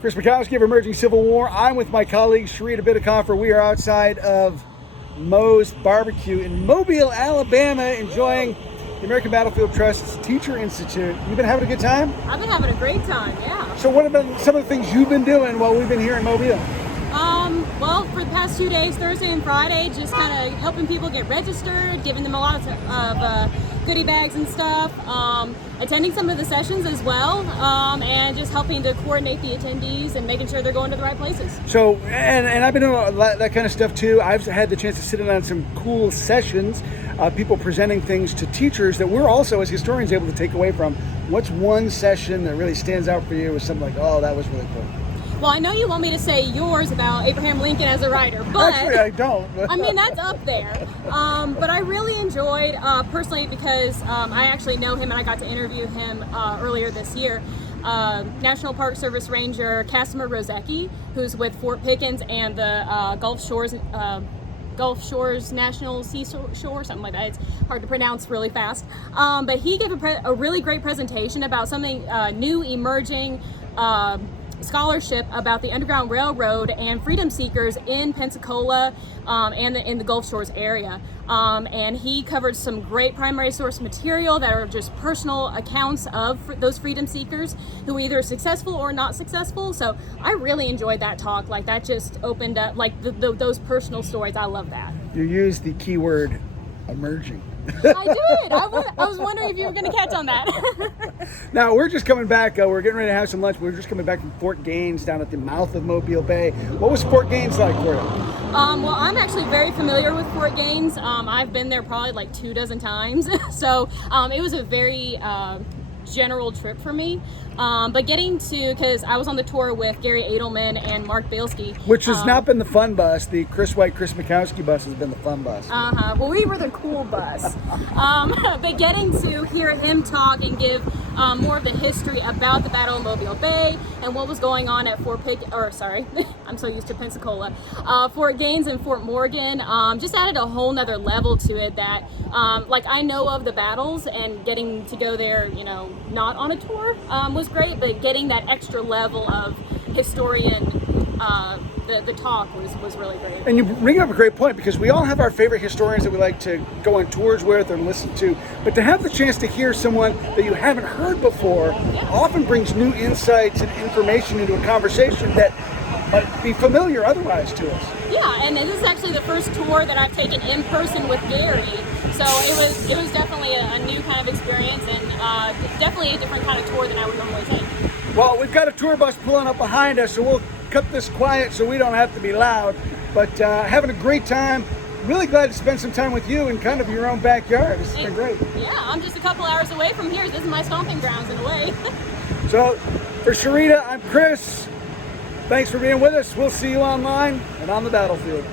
Chris Mackowski of Emerging Civil War. I'm with my colleague Sheritta Bitikofer. We are outside of Moe's Barbecue in Mobile, Alabama, enjoying the American Battlefield Trust's Teacher Institute. You've been having a good time? I've been having a great time, yeah. So what have been some of the things you've been doing while we've been here in Mobile? Well, for the past 2 days, Thursday and Friday, just kind of helping people get registered, giving them a lot of goodie bags and stuff, attending some of the sessions as well, and just helping to coordinate the attendees and making sure they're going to the right places. So, and I've been doing a lot, that kind of stuff too. I've had the chance to sit in on some cool sessions, people presenting things to teachers that we're also, as historians, able to take away from. What's one session that really stands out for you as something like, oh, that was really cool? Well, I know you want me to say yours about Abraham Lincoln as a writer, but actually I don't. I mean, that's up there. But I really enjoyed, personally, because I actually know him and I got to interview him earlier this year. National Park Service Ranger Casimir Rozecki, who's with Fort Pickens and the Gulf Shores National Seashore, something like that. It's hard to pronounce really fast. But he gave a really great presentation about something new, emerging, scholarship about the Underground Railroad and freedom seekers in Pensacola and in the Gulf Shores area. And he covered some great primary source material that are just personal accounts of those freedom seekers who were either successful or not successful. So I really enjoyed that talk. Like, that just opened up, like, those personal stories. I love that. You used the keyword emerging. I did. I was wondering if you were going to catch on that. Now, we're just coming back. We're getting ready to have some lunch. We're just coming back from Fort Gaines down at the mouth of Mobile Bay. What was Fort Gaines like for you? Well, I'm actually very familiar with Fort Gaines. I've been there probably like 24 times. So it was a very general trip for me. But getting to, because I was on the tour with Gary Edelman and Mark Bielski. Which has not been the fun bus. The Chris White, Chris Mackowski bus has been the fun bus. Well, we were the cool bus. But getting to hear him talk and give more of the history about the Battle of Mobile Bay and what was going on at I'm so used to Pensacola. Fort Gaines and Fort Morgan just added a whole nother level to it that, like, I know of the battles, and getting to go there, you know, not on a tour was great, but getting that extra level of historian, the talk was really great. And you bring up a great point, because we all have our favorite historians that we like to go on tours with or listen to, but to have the chance to hear someone that you haven't heard before often brings new insights and information into a conversation that might be familiar otherwise to us. Yeah, and this is actually the first tour that I've taken in person with Gary, so it was definitely a new kind of experience, and definitely a different kind of tour than I would normally take. Well, we've got a tour bus pulling up behind us, so we'll cut this quiet so we don't have to be loud. But having a great time. Really glad to spend some time with you in kind of your own backyard. This has been great. Yeah, I'm just a couple hours away from here. This is my stomping grounds in a way. So for Sheritta, I'm Chris. Thanks for being with us. We'll see you online and on the battlefield.